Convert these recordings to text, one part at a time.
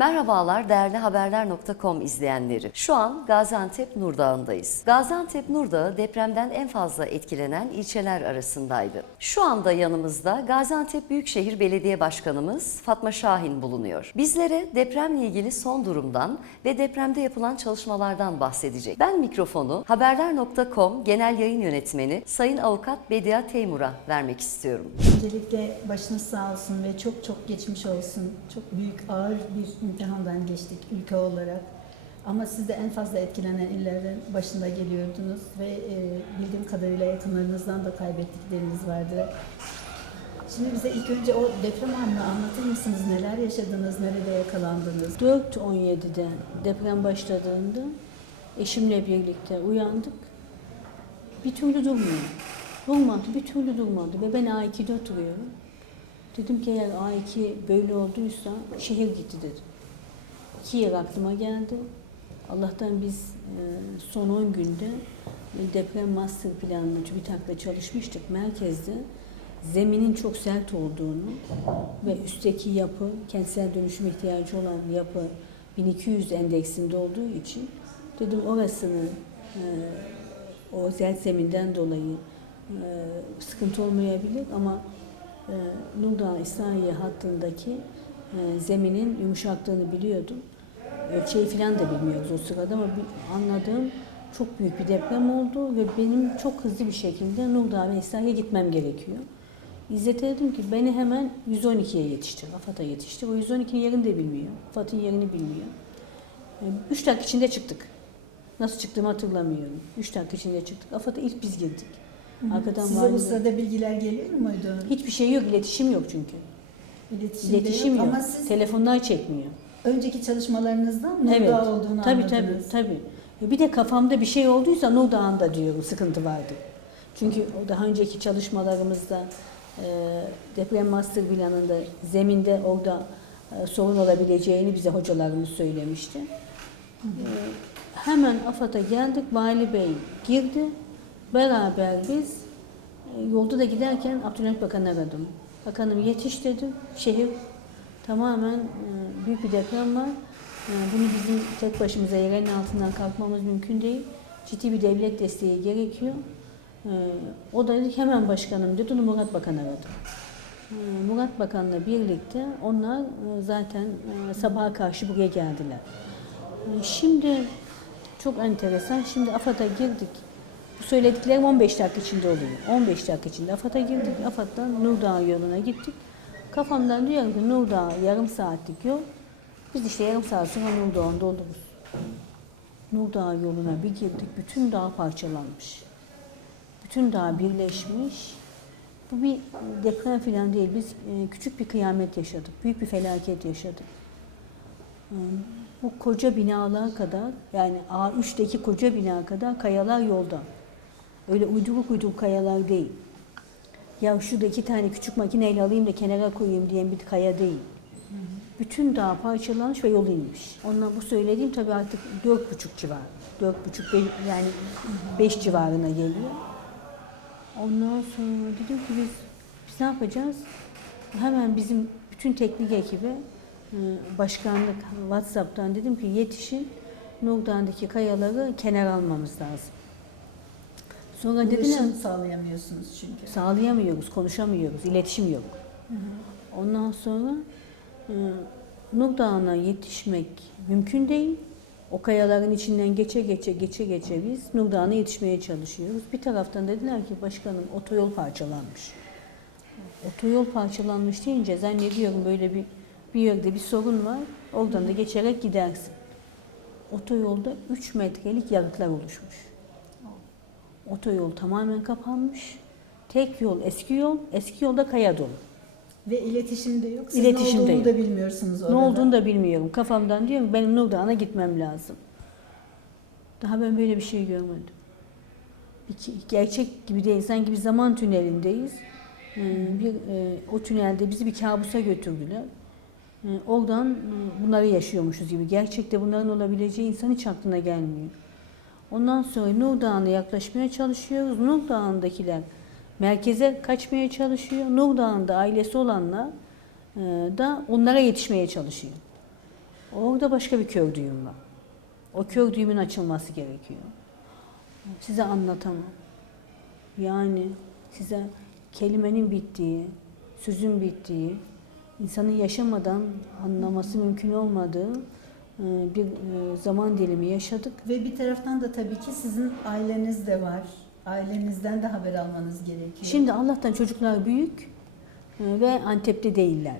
Merhabalar değerli haberler.com izleyenleri. Şu an Gaziantep Nurdağı'ndayız. Gaziantep Nurdağı depremden en fazla etkilenen ilçeler arasındaydı. Şu anda yanımızda Gaziantep Büyükşehir Belediye Başkanımız Fatma Şahin bulunuyor. Bizlere depremle ilgili son durumdan ve depremde yapılan çalışmalardan bahsedecek. Ben mikrofonu haberler.com Genel Yayın Yönetmeni Sayın Avukat Bedia Teymur'a vermek istiyorum. Öncelikle başınız sağ olsun ve çok çok geçmiş olsun. Çok büyük, ağır bir imtihandan geçtik ülke olarak. Ama siz de en fazla etkilenen illerin başında geliyordunuz ve e, bildiğim kadarıyla yakınlarınızdan da kaybettikleriniz vardı. Şimdi bize ilk önce o deprem anını anlatır mısınız? Neler yaşadınız, nerede yakalandınız? 4.17'de deprem başladığında eşimle birlikte uyandık. Bir türlü durmuyor. Durmadı, bir türlü durmadı ve ben A2'de oturuyorum. Dedim ki eğer A2 böyle olduysa şehir gitti dedim. İki yer aklıma geldi. Allah'tan biz e, son 10 günde deprem master planını TÜBİTAK'la çalışmıştık. Merkezde zeminin çok sert olduğunu ve üstteki yapı, kentsel dönüşüm ihtiyacı olan yapı 1200 endeksinde olduğu için dedim orasını e, o sert zeminden dolayı e, sıkıntı olmayabilir ama Nurdağ İslahiye hattındaki zeminin yumuşaklığını biliyordum. Ölçeği falan da bilmiyoruz o sırada ama anladığım çok büyük bir deprem oldu ve benim çok hızlı bir şekilde Nurdağ ve İslahiye gitmem gerekiyor. İzzet'e dedim ki beni hemen 112'ye yetiştir, AFAD'a yetiştir. O 112'nin yerini de bilmiyor, AFAD'ın yerini bilmiyor. E, Üç dakika içinde çıktık. Nasıl çıktığımı hatırlamıyorum. Üç dakika içinde çıktık. AFAD'a ilk biz girdik. Arkadan Size bu sırada bilgiler geliyor muydu? Hiçbir şey yok, iletişim yok çünkü. İletişim, İletişim yok. Ama siz Telefonlar çekmiyor. Önceki çalışmalarınızdan Nurdağ Evet. olduğunu Tabii anladınız. tabii tabii. Bir de kafamda bir şey olduysa Nurdağ'ında diyorum sıkıntı vardı. Çünkü o daha önceki çalışmalarımızda e, deprem master planında zeminde orada e, sorun olabileceğini bize hocalarımız söylemişti. E, hemen AFAD'a geldik. Vali Bey girdi. Beraber biz e, yolda da giderken Abdülhamit Bakan'ı aradım. Bakanım yetiş dedim. Şehir tamamen e, büyük bir deprem var. E, Bunu bizim tek başımıza yerin altından kalkmamız mümkün değil. Ciddi bir devlet desteği gerekiyor. E, O da hemen başkanım dedi. Onu Murat Bakan aradı. E, Murat Bakan'la birlikte onlar zaten sabaha karşı buraya geldiler. Şimdi çok enteresan. Şimdi AFAD'a girdik. Bu söylediklerim 15 dakika içinde oluyor. 15 dakika içinde AFAD'a girdik. AFAD'dan Nurdağ yoluna gittik. Kafamdan diyorum ki Nurdağ yarım saatlik yol. Biz işte yarım saat sonra Nurdağ'ında oluruz. Nurdağ yoluna bir girdik. Bütün dağ parçalanmış. Bütün dağ birleşmiş. Bu bir deprem falan değil. Biz e, küçük bir kıyamet yaşadık. Büyük bir felaket yaşadık. E, Bu koca binalar kadar yani A3'teki koca bina kadar kayalar yolda. Öyle uyduruk uyduruk kayalar değil. Ya şurada iki tane küçük makineyle alayım da kenara koyayım diyen bir kaya değil. Bütün dağ parçalanmış ve yol inmiş. Ondan bu söylediğim tabii artık dört buçuk civar. Dört buçuk yani beş civarına geliyor. Ondan sonra dedim ki biz, biz ne yapacağız? Hemen bizim bütün teknik ekibe başkanlık WhatsApp'tan dedim ki yetişin Nurdağ'daki kayaları kenara almamız lazım. Sonra Ulaşım sağlayamıyorsunuz çünkü. sağlayamıyoruz, konuşamıyoruz, iletişim yok. Ondan sonra e, Nur Dağı'na yetişmek mümkün değil. O kayaların içinden geçe geçe geçe geçe biz Nur Dağı'na yetişmeye çalışıyoruz. Bir taraftan dediler ki başkanım otoyol parçalanmış. Otoyol parçalanmış deyince zannediyorum böyle bir bir yerde bir sorun var. Oradan da geçerek gidersin. Otoyolda 3 metrelik yarıklar oluşmuş. Otoyol tamamen kapanmış. Tek yol eski yol, eski yolda kaya dolu. Ve iletişim de yok. Siz İletişim ne olduğunu yok. da bilmiyorsunuz Ne orada. olduğunu da bilmiyorum. Kafamdan diyorum benim Nurdağ'a gitmem lazım. Daha ben böyle bir şey görmedim. İki, gerçek gibi değil. Sanki bir zaman tünelindeyiz. Ee, bir, e, o tünelde bizi bir kabusa götürdüler. Ee, oradan e, bunları yaşıyormuşuz gibi. Gerçekte bunların olabileceği insan hiç aklına gelmiyor. Ondan sonra Nur Dağı'na yaklaşmaya çalışıyoruz. Nur Dağı'ndakiler merkeze kaçmaya çalışıyor. Nur Dağı'nda ailesi olanlar e, da onlara yetişmeye çalışıyor. Orada başka bir kör düğüm var. O kör düğümün açılması gerekiyor. Size anlatamam. Yani size kelimenin bittiği, sözün bittiği, insanın yaşamadan anlaması mümkün olmadığı bir e, zaman dilimi yaşadık. Ve bir taraftan da tabii ki sizin aileniz de var. Ailenizden de haber almanız gerekiyor. Şimdi Allah'tan çocuklar büyük e, ve Antep'te değiller.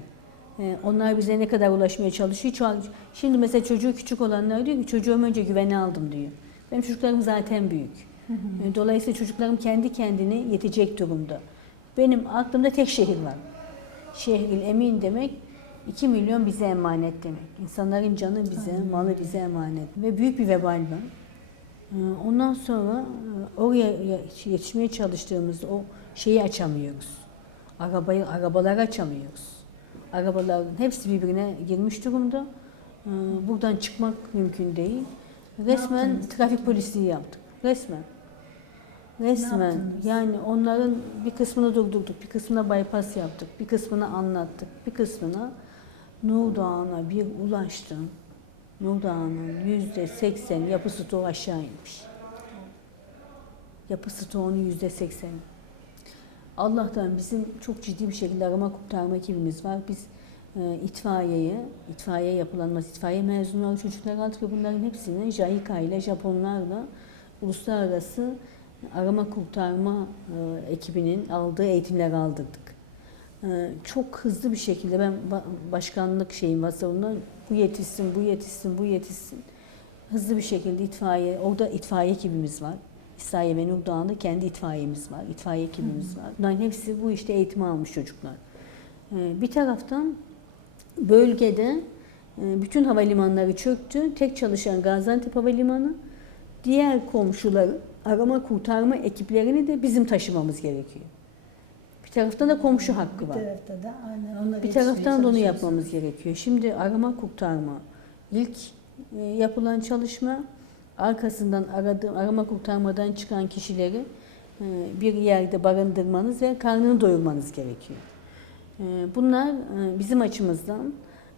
E, Onlar bize ne kadar ulaşmaya çalışıyor. Şimdi mesela çocuğu küçük olanlar diyor ki çocuğumu önce güvene aldım diyor. Benim çocuklarım zaten büyük. E, Dolayısıyla çocuklarım kendi kendine yetecek durumda. Benim aklımda tek şehir var. Şehril emin demek 2 milyon bize emanet demek. İnsanların canı bize, malı bize emanet. Ve büyük bir vebal var. Ee, Ondan sonra e, oraya yetişmeye çalıştığımızda o şeyi açamıyoruz. Arabayı, arabaları açamıyoruz. Arabaların hepsi birbirine girmiş durumda. Ee, Buradan çıkmak mümkün değil. Resmen trafik polisliği yaptık. Resmen. Resmen. Yani onların bir kısmını durdurduk, bir kısmına bypass yaptık, bir kısmını anlattık, bir kısmına Nur Dağı'na bir ulaştım. Nur Dağı'nın yüzde seksen yapı stoğu aşağı inmiş. Yapı stoğunun yüzde sekseni. Allah'tan bizim çok ciddi bir şekilde arama kurtarma ekibimiz var. Biz e, itfaiyeye, itfaiye yapılanmaz, itfaiye mezunları çocuklar ve bunların hepsini JICA ile Japonlarla uluslararası arama kurtarma e, ekibinin aldığı eğitimler aldırdık. E, çok hızlı bir şekilde ben ba- başkanlık şeyim vasıfından bu yetişsin, bu yetişsin, bu yetişsin. Hızlı bir şekilde itfaiye, orada itfaiye ekibimiz var. İsrail ve Nur Dağı'nda kendi itfaiyemiz var, itfaiye ekibimiz var. Bunların hepsi bu işte eğitimi almış çocuklar. E, bir taraftan bölgede e, bütün havalimanları çöktü. Tek çalışan Gaziantep Havalimanı. Diğer komşuları arama kurtarma ekiplerini de bizim taşımamız gerekiyor. Bir taraftan da komşu hakkı bir var. tarafta da aynen onları Bir taraftan da onu yapmamız gerekiyor. Şimdi arama kurtarma ilk e, yapılan çalışma arkasından aradığım arama kurtarmadan çıkan kişileri e, bir yerde barındırmanız ve karnını doyurmanız gerekiyor. E, Bunlar e, bizim açımızdan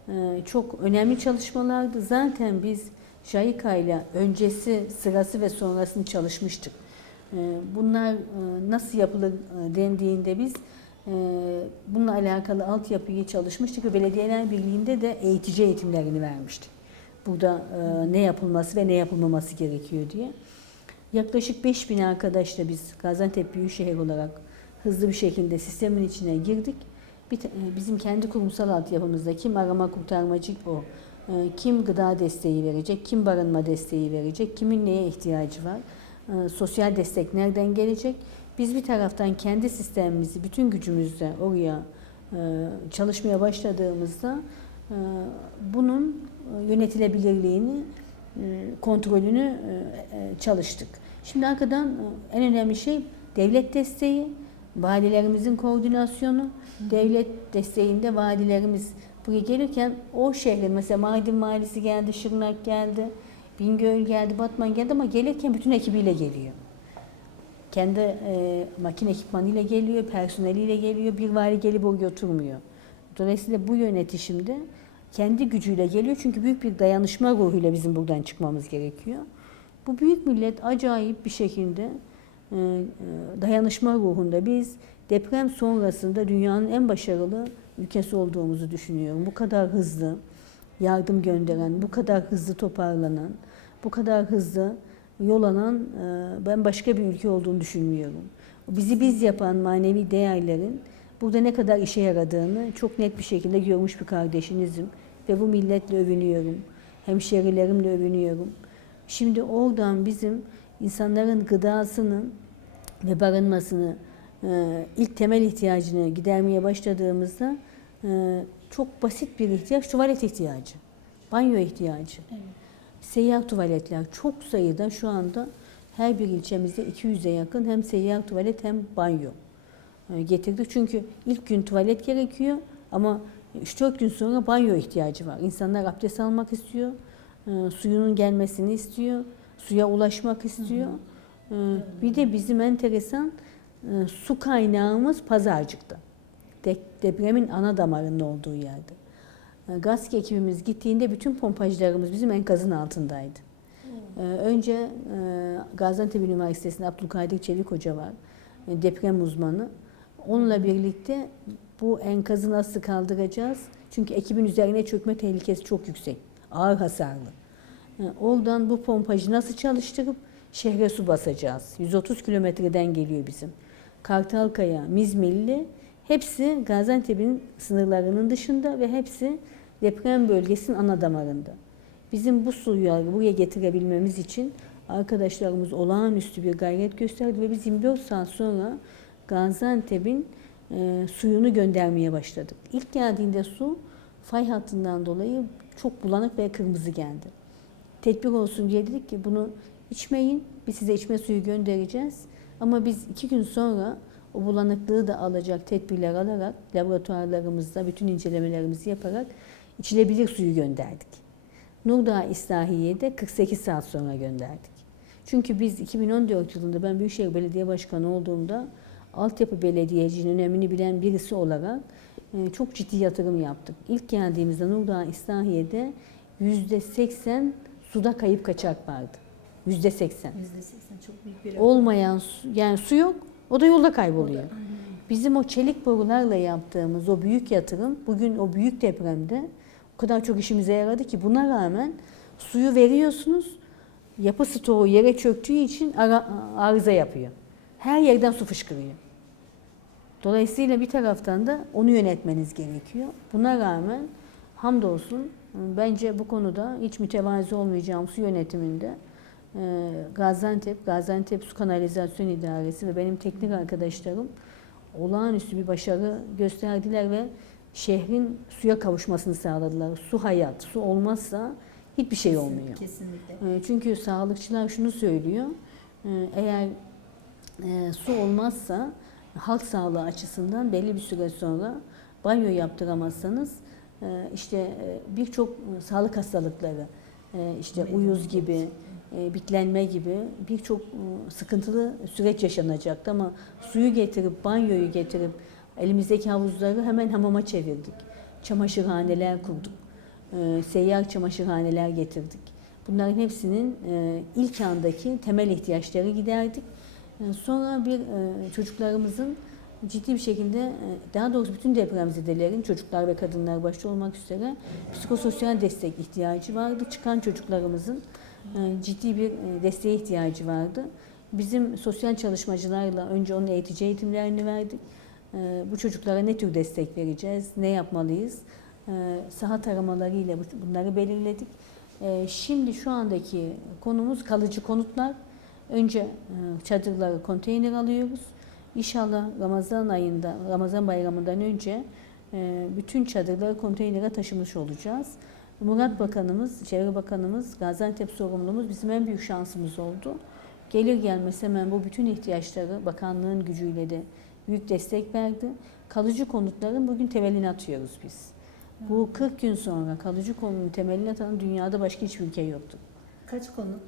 e, çok önemli çalışmalardı. Zaten biz JICA ile öncesi, sırası ve sonrasını çalışmıştık. E, Bunlar e, nasıl yapılır e, dendiğinde biz e, bununla alakalı altyapıyı çalışmıştık ve Belediyeler Birliği'nde de eğitici eğitimlerini vermiştik. Burada ne yapılması ve ne yapılmaması gerekiyor diye. Yaklaşık 5000 arkadaşla biz Gaziantep Büyükşehir olarak hızlı bir şekilde sistemin içine girdik. Bizim kendi kurumsal altyapımızda kim arama kurtarmacı o, kim gıda desteği verecek, kim barınma desteği verecek, kimin neye ihtiyacı var, e, sosyal destek nereden gelecek. Biz bir taraftan kendi sistemimizi bütün gücümüzle oraya e, çalışmaya başladığımızda e, bunun yönetilebilirliğini, e, kontrolünü e, çalıştık. Şimdi arkadan en önemli şey devlet desteği, valilerimizin koordinasyonu. Devlet desteğinde valilerimiz buraya gelirken o şehrin mesela Mardin Valisi geldi, Şırnak geldi, Bingöl geldi, Batman geldi ama gelirken bütün ekibiyle geliyor. Kendi e, makine ekipmanıyla geliyor, personeliyle geliyor. Bir vali gelip oraya oturmuyor. Dolayısıyla bu yönetişimde kendi gücüyle geliyor. Çünkü büyük bir dayanışma ruhuyla bizim buradan çıkmamız gerekiyor. Bu büyük millet acayip bir şekilde e, e, dayanışma ruhunda biz deprem sonrasında dünyanın en başarılı ülkesi olduğumuzu düşünüyorum. Bu kadar hızlı yardım gönderen, bu kadar hızlı toparlanan, bu kadar hızlı yol alan e, ben başka bir ülke olduğunu düşünmüyorum. Bizi biz yapan manevi değerlerin burada ne kadar işe yaradığını çok net bir şekilde görmüş bir kardeşinizim ve bu milletle övünüyorum. Hemşerilerimle övünüyorum. Şimdi oradan bizim insanların gıdasının ve barınmasını e, ilk temel ihtiyacını gidermeye başladığımızda e, çok basit bir ihtiyaç tuvalet ihtiyacı, banyo ihtiyacı. Evet. Seyyar tuvaletler çok sayıda şu anda her bir ilçemizde 200'e yakın hem seyyar tuvalet hem banyo e, getirdik. Çünkü ilk gün tuvalet gerekiyor ama 3-4 gün sonra banyo ihtiyacı var. İnsanlar abdest almak istiyor, e, suyunun gelmesini istiyor, suya ulaşmak istiyor. E, Bir de bizim enteresan su kaynağımız Pazarcık'ta. De- Depremin ana damarının olduğu yerde. E, GASK ekibimiz gittiğinde bütün pompajlarımız bizim enkazın altındaydı. E, Önce e, Gaziantep Üniversitesi'nde Abdülkadir Çelik Hoca var, e, deprem uzmanı. Onunla birlikte bu enkazı nasıl kaldıracağız? Çünkü ekibin üzerine çökme tehlikesi çok yüksek, ağır hasarlı. E, Oradan bu pompajı nasıl çalıştırıp şehre su basacağız? 130 kilometreden geliyor bizim. Kartalkaya, Mizmilli hepsi Gaziantep'in sınırlarının dışında ve hepsi deprem bölgesinin ana damarında. Bizim bu suyu buraya getirebilmemiz için arkadaşlarımız olağanüstü bir gayret gösterdi ve biz 24 saat sonra Gaziantep'in e, suyunu göndermeye başladık. İlk geldiğinde su fay hattından dolayı çok bulanık ve kırmızı geldi. Tedbir olsun diye dedik ki bunu içmeyin, biz size içme suyu göndereceğiz. Ama biz iki gün sonra o bulanıklığı da alacak tedbirler alarak laboratuvarlarımızda bütün incelemelerimizi yaparak içilebilir suyu gönderdik. Nurdağ İslahiye'ye de 48 saat sonra gönderdik. Çünkü biz 2014 yılında ben Büyükşehir Belediye Başkanı olduğumda altyapı belediyecinin önemini bilen birisi olarak e, çok ciddi yatırım yaptık. İlk geldiğimizde Nurdağ İslahiye'de %80 suda kayıp kaçak vardı. %80. %80 çok büyük bir rakam. Olmayan su, yani su yok, o da yolda kayboluyor. Bizim o çelik borularla yaptığımız o büyük yatırım bugün o büyük depremde o kadar çok işimize yaradı ki buna rağmen suyu veriyorsunuz. Yapı stoğu yere çöktüğü için ara, arıza yapıyor. Her yerden su fışkırıyor. Dolayısıyla bir taraftan da onu yönetmeniz gerekiyor. Buna rağmen hamdolsun bence bu konuda hiç mütevazi olmayacağım su yönetiminde Gaziantep, Gaziantep Su Kanalizasyon İdaresi ve benim teknik arkadaşlarım olağanüstü bir başarı gösterdiler ve şehrin suya kavuşmasını sağladılar. Su hayat, su olmazsa hiçbir şey olmuyor. Kesinlikle. E, Çünkü sağlıkçılar şunu söylüyor, e, eğer e, su olmazsa halk sağlığı açısından belli bir süre sonra banyo yaptıramazsanız e, işte e, birçok sağlık hastalıkları, işte uyuz gibi, bitlenme gibi birçok e, sıkıntılı süreç yaşanacaktı ama suyu getirip banyoyu getirip elimizdeki havuzları hemen hamama çevirdik. Çamaşırhaneler kurduk. E, Seyyar çamaşırhaneler getirdik. Bunların hepsinin e, ilk andaki temel ihtiyaçları giderdik. E, Sonra bir e, çocuklarımızın ciddi bir şekilde e, daha doğrusu bütün depremzedelerin çocuklar ve kadınlar başta olmak üzere psikososyal destek ihtiyacı vardı. Çıkan çocuklarımızın e, ciddi bir e, desteğe ihtiyacı vardı. Bizim sosyal çalışmacılarla önce onun eğitici eğitimlerini verdik. E, Bu çocuklara ne tür destek vereceğiz, ne yapmalıyız? E, Saha taramalarıyla bu- bunları belirledik. E, Şimdi şu andaki konumuz kalıcı konutlar. Önce e, çadırları konteyner alıyoruz. İnşallah Ramazan ayında, Ramazan bayramından önce e, bütün çadırları konteynere taşımış olacağız. Murat Bakanımız, Çevre Bakanımız, Gaziantep sorumlumuz bizim en büyük şansımız oldu. Gelir gelmez hemen bu bütün ihtiyaçları bakanlığın gücüyle de büyük destek verdi. Kalıcı konutların bugün temelini atıyoruz biz. Bu 40 gün sonra kalıcı konutun temelini atan dünyada başka hiçbir ülke yoktu. Kaç konut?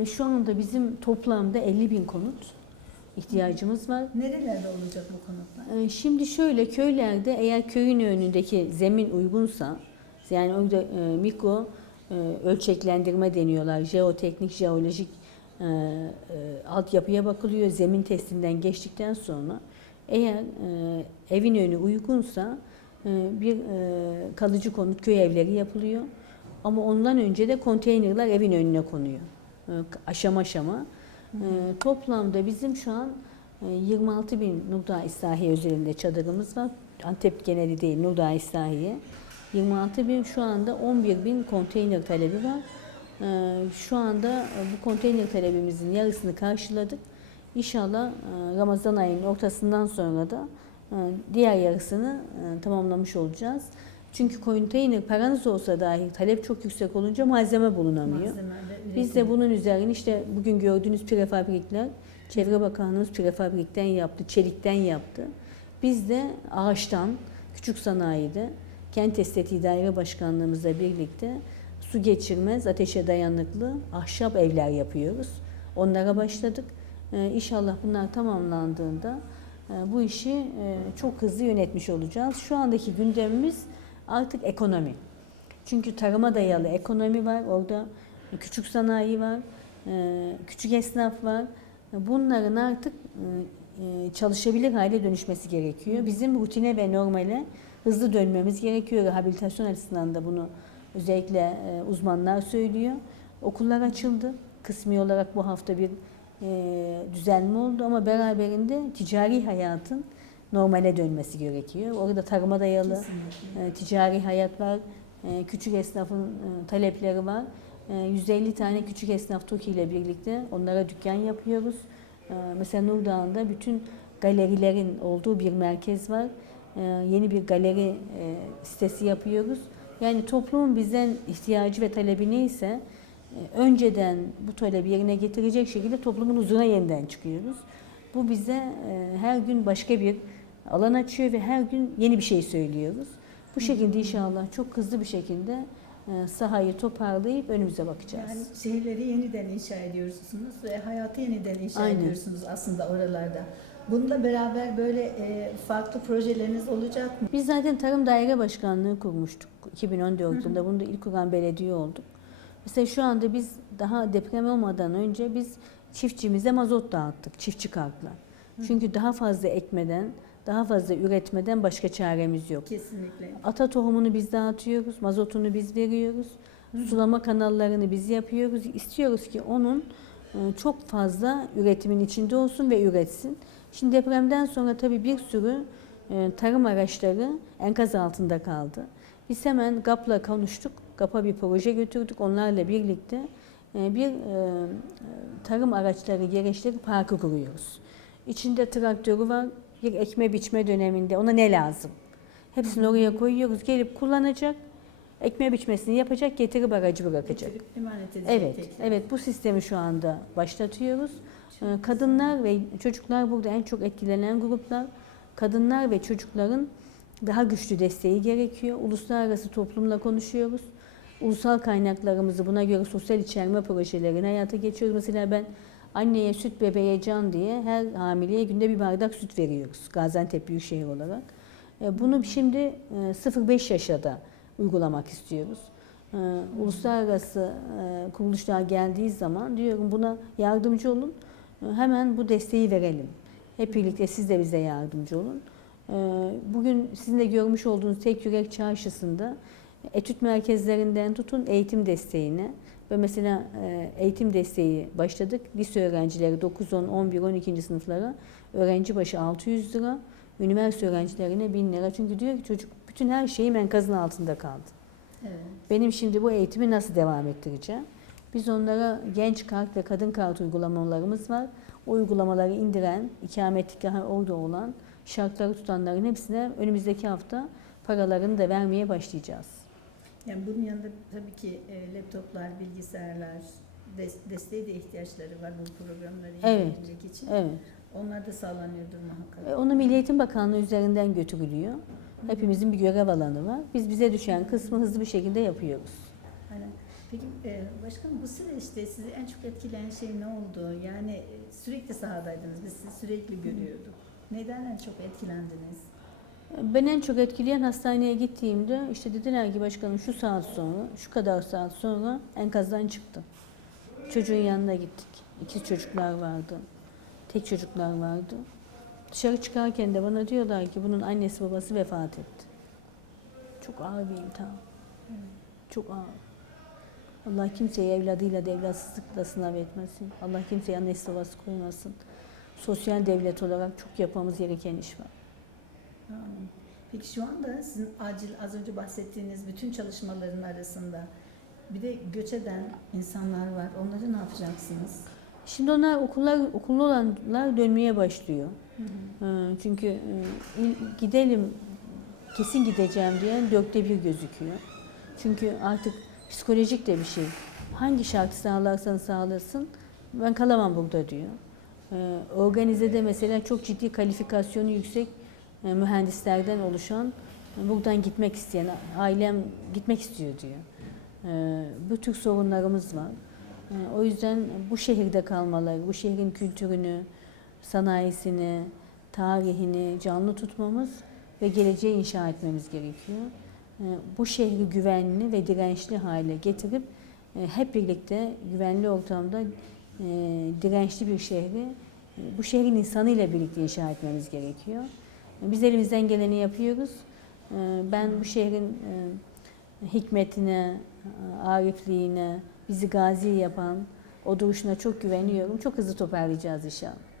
E, Şu anda bizim toplamda 50 bin konut ihtiyacımız var. Nerelerde olacak bu konutlar? E, Şimdi şöyle köylerde eğer köyün önündeki zemin uygunsa yani orada e, mikro e, ölçeklendirme deniyorlar. Jeoteknik, jeolojik e, e, altyapıya bakılıyor. Zemin testinden geçtikten sonra eğer e, evin önü uygunsa e, bir e, kalıcı konut köy evleri yapılıyor. Ama ondan önce de konteynerler evin önüne konuyor. E, aşama aşama. E, toplamda bizim şu an e, 26 bin Nurdağ İslahiye özelinde çadırımız var. Antep geneli değil Nurdağ İslahiye. 26 bin şu anda 11 bin konteyner talebi var. E, Şu anda e, bu konteyner talebimizin yarısını karşıladık. İnşallah e, Ramazan ayının ortasından sonra da e, diğer yarısını tamamlamış olacağız. Çünkü konteyner paranız olsa dahi talep çok yüksek olunca malzeme bulunamıyor. Malzeme Biz de bunun üzerine işte bugün gördüğünüz prefabrikler, Çevre Bakanlığımız prefabrikten yaptı, çelikten yaptı. Biz de ağaçtan, küçük sanayide, Kent Estetiği Daire Başkanlığımızla birlikte su geçirmez, ateşe dayanıklı ahşap evler yapıyoruz. Onlara başladık. Ee, İnşallah bunlar tamamlandığında e, bu işi e, çok hızlı yönetmiş olacağız. Şu andaki gündemimiz artık ekonomi. Çünkü tarıma dayalı ekonomi var, orada küçük sanayi var, e, küçük esnaf var. Bunların artık çalışabilir hale dönüşmesi gerekiyor. Bizim rutine ve normale hızlı dönmemiz gerekiyor. Rehabilitasyon açısından da bunu özellikle e, uzmanlar söylüyor. Okullar açıldı. Kısmi olarak bu hafta bir e, düzenli oldu ama beraberinde ticari hayatın normale dönmesi gerekiyor. Orada tarıma dayalı Kesinlikle. e, ticari hayat var, e, küçük esnafın e, talepleri var. E, 150 tane küçük esnaf TOKİ ile birlikte onlara dükkan yapıyoruz. E, mesela Nurdağ'ında bütün galerilerin olduğu bir merkez var. E, yeni bir galeri e, sitesi yapıyoruz. Yani toplumun bizden ihtiyacı ve talebi neyse e, önceden bu talebi yerine getirecek şekilde toplumun huzuruna yeniden çıkıyoruz. Bu bize e, her gün başka bir alan açıyor ve her gün yeni bir şey söylüyoruz. Bu şekilde inşallah çok hızlı bir şekilde sahayı toparlayıp önümüze bakacağız. Yani şehirleri yeniden inşa ediyorsunuz ve hayatı yeniden inşa Aynen. ediyorsunuz aslında oralarda. Bununla beraber böyle e, farklı projeleriniz olacak mı? Biz zaten Tarım Daire Başkanlığı kurmuştuk 2014 yılında. Bunu da ilk kuran belediye olduk. Mesela şu anda biz daha deprem olmadan önce biz çiftçimize mazot dağıttık, çiftçi kartla. Çünkü daha fazla ekmeden, daha fazla üretmeden başka çaremiz yok. Kesinlikle. Ata tohumunu biz dağıtıyoruz, mazotunu biz veriyoruz. Sulama kanallarını biz yapıyoruz. İstiyoruz ki onun e, çok fazla üretimin içinde olsun ve üretsin. Şimdi depremden sonra tabii bir sürü e, tarım araçları enkaz altında kaldı. Biz hemen GAP'la konuştuk. GAP'a bir proje götürdük. Onlarla birlikte e, bir e, tarım araçları, gereçleri parkı kuruyoruz. İçinde traktörü var. Bir ekme biçme döneminde ona ne lazım? Hepsini oraya koyuyoruz. Gelip kullanacak. Ekme biçmesini yapacak, getirip aracı bırakacak. Getirip emanet edecek Evet, tekrar. evet bu sistemi şu anda başlatıyoruz. Ee, Kadınlar ve çocuklar burada en çok etkilenen gruplar. Kadınlar ve çocukların daha güçlü desteği gerekiyor. Uluslararası toplumla konuşuyoruz. Ulusal kaynaklarımızı buna göre sosyal içerme projelerini hayata geçiriyoruz. Mesela ben anneye süt bebeğe can diye her hamileye günde bir bardak süt veriyoruz. Gaziantep Büyükşehir olarak. E, Bunu şimdi e, 0-5 yaşa da uygulamak istiyoruz. E, Uluslararası e, kuruluşlar geldiği zaman diyorum buna yardımcı olun. Hemen bu desteği verelim. Hep birlikte siz de bize yardımcı olun. E, Bugün sizin de görmüş olduğunuz Tek Yürek Çarşısı'nda etüt merkezlerinden tutun eğitim desteğine ve mesela e, eğitim desteği başladık. Lise öğrencileri 9, 10, 11, 12. sınıflara öğrenci başı 600 lira, üniversite öğrencilerine 1000 lira. Çünkü diyor ki çocuk bütün her şeyim enkazın altında kaldı. Evet. Benim şimdi bu eğitimi nasıl devam ettireceğim? Biz onlara genç kart ve kadın kart uygulamalarımız var. O uygulamaları indiren, ikametgahı orada olan, şartları tutanların hepsine önümüzdeki hafta paralarını da vermeye başlayacağız. Yani bunun yanında tabii ki e, laptoplar, bilgisayarlar des- desteğe de ihtiyaçları var bu programları Evet. için. Evet. Onlar da sağlanıyordur muhakkak. E, Onu Milli Eğitim Bakanlığı üzerinden götürülüyor. Hepimizin bir görev alanı var. Biz bize düşen kısmı hızlı bir şekilde yapıyoruz. Peki e, başkanım bu süreçte sizi en çok etkileyen şey ne oldu? Yani e, sürekli sahadaydınız, biz sizi sürekli görüyorduk. Neden en çok etkilendiniz? Ben en çok etkileyen hastaneye gittiğimde işte dediler ki başkanım şu saat sonra, şu kadar saat sonra enkazdan çıktı. Çocuğun yanına gittik. İki çocuklar vardı. Tek çocuklar vardı. Dışarı çıkarken de bana diyorlar ki bunun annesi babası vefat etti. Çok ağır bir imtihan. Çok ağır. Allah kimseye evladıyla da evlatsızlıkla sınav etmesin. Allah kimseye annesi babası koymasın. Sosyal devlet olarak çok yapmamız gereken iş var. Amin. Peki şu anda sizin acil az önce bahsettiğiniz bütün çalışmaların arasında bir de göç eden insanlar var. Onları ne yapacaksınız? Şimdi onlar okullar okullu olanlar dönmeye başlıyor. Ee, Çünkü e, gidelim kesin gideceğim diyen dörtte bir gözüküyor. Çünkü artık psikolojik de bir şey. Hangi şartı sağlarsan sağlasın ben kalamam burada diyor. Ee, Organize'de mesela çok ciddi kalifikasyonu yüksek e, mühendislerden oluşan e, buradan gitmek isteyen ailem gitmek istiyor diyor. Ee, Bu tür sorunlarımız var. Ee, O yüzden bu şehirde kalmaları, bu şehrin kültürünü, sanayisini, tarihini canlı tutmamız ve geleceği inşa etmemiz gerekiyor. Ee, bu şehri güvenli ve dirençli hale getirip e, hep birlikte güvenli ortamda e, dirençli bir şehri e, bu şehrin insanıyla birlikte inşa etmemiz gerekiyor. E, Biz elimizden geleni yapıyoruz. E, Ben bu şehrin e, hikmetine, e, arifliğine, bizi gazi yapan o duruşuna çok güveniyorum. Çok hızlı toparlayacağız inşallah.